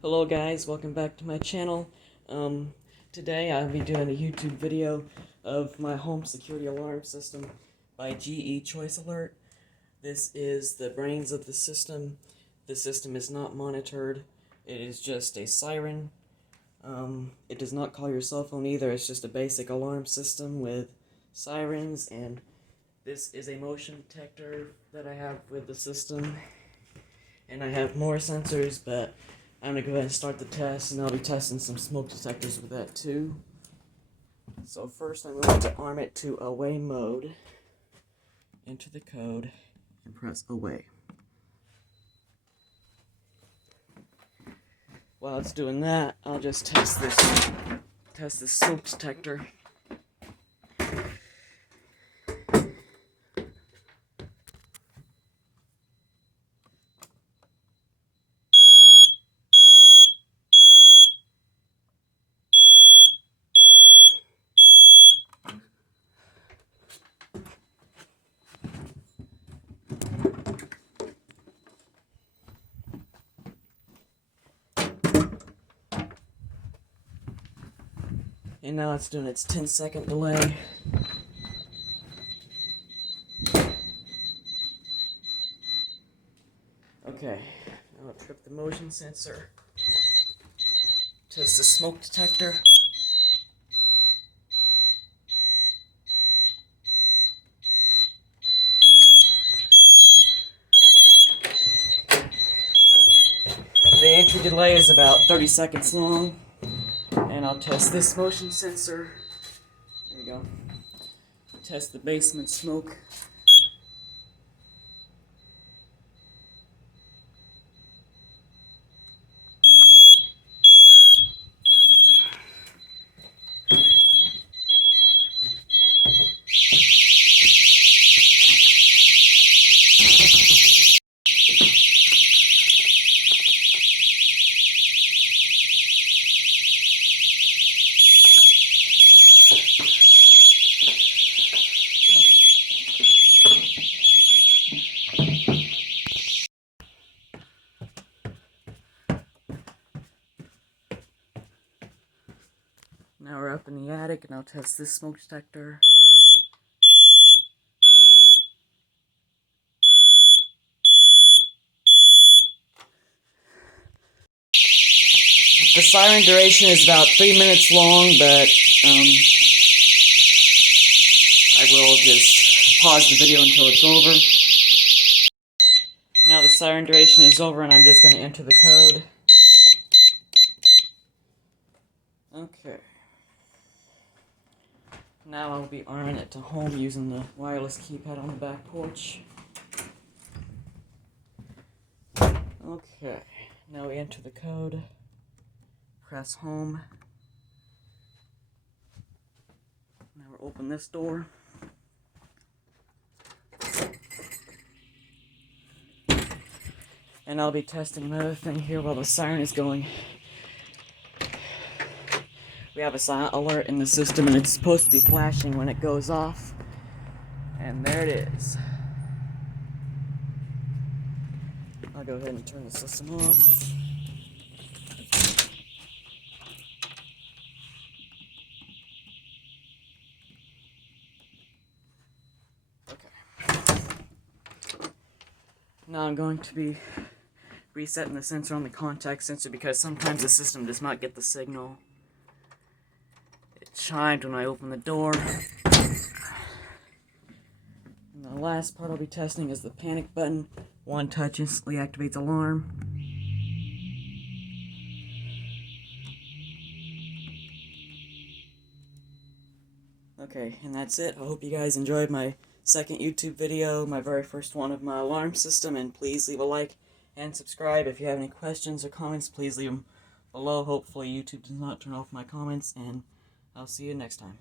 Hello guys, welcome back to my channel. Today I'll be doing a YouTube video of my home security alarm system by GE Choice Alert. This is the brains of the system. The system is not monitored. It is just a siren. It does not call your cell phone either. It's just a basic alarm system with sirens, and this is a motion detector that I have with the system. And I have more sensors, but I'm going to go ahead and start the test, and I'll be testing some smoke detectors with that too. So first I'm going to arm it to away mode, enter the code, and press away. While it's doing that, I'll just test this smoke detector. And now it's doing its 10-second delay. Okay, now I'll trip the motion sensor. Test the smoke detector. The entry delay is about 30 seconds long. And I'll test this motion sensor. Here we go. Test the basement smoke. Now we're up in the attic, and I'll test this smoke detector. The siren duration is about 3 minutes long, but I will just pause the video until it's over. Now the siren duration is over, and I'm just going to enter the code. Okay. Now I'll be arming it to home using the wireless keypad on the back porch. Okay, now we enter the code, press home. Now we'll open this door. And I'll be testing another thing here while the siren is going. We have a silent alert in the system, and it's supposed to be flashing when it goes off. And there it is. I'll go ahead and turn the system off. Okay. Now I'm going to be resetting the sensor on the contact sensor because sometimes the system does not get the signal. It chimed when I opened the door. And the last part I'll be testing is the panic button. One touch instantly activates alarm. Okay, and that's it. I hope you guys enjoyed my second YouTube video, my very first one of my alarm system, and please leave a like and subscribe. If you have any questions or comments, please leave them below. Hopefully YouTube does not turn off my comments, and I'll see you next time.